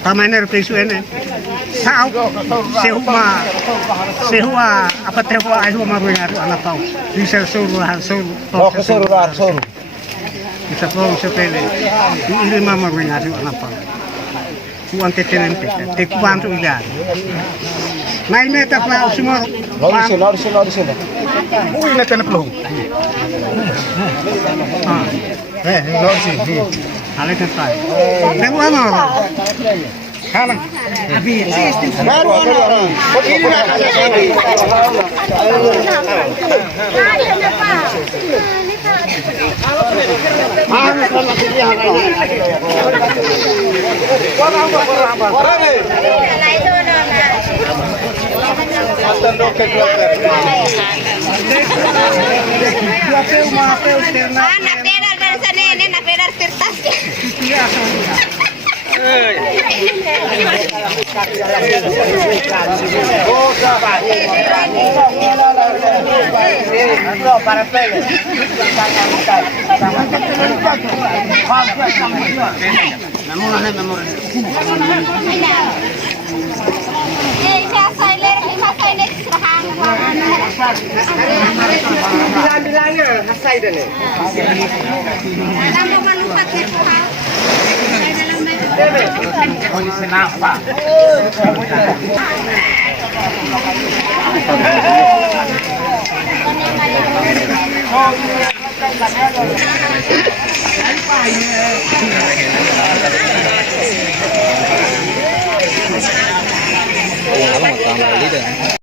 Pamainer peso ene. Sao sehua apa terhua ayu maruingaru anak tau. Bisa suruhan suru. Suru. Bisa pun sepele. Ini mama maruingaru anak tau. Kuan tetelente. Tekuan tu ilan. Nai meta pa semua. Lorisin. Uy, na tanap lo. Lorisin. Alay kan tay. Tengok ano. Kanan. Baru ano. Ini na kasi. Bilang-bilangnya hasai dah ni. Tambah lupa kita. Kondisi napa? Alam mo tama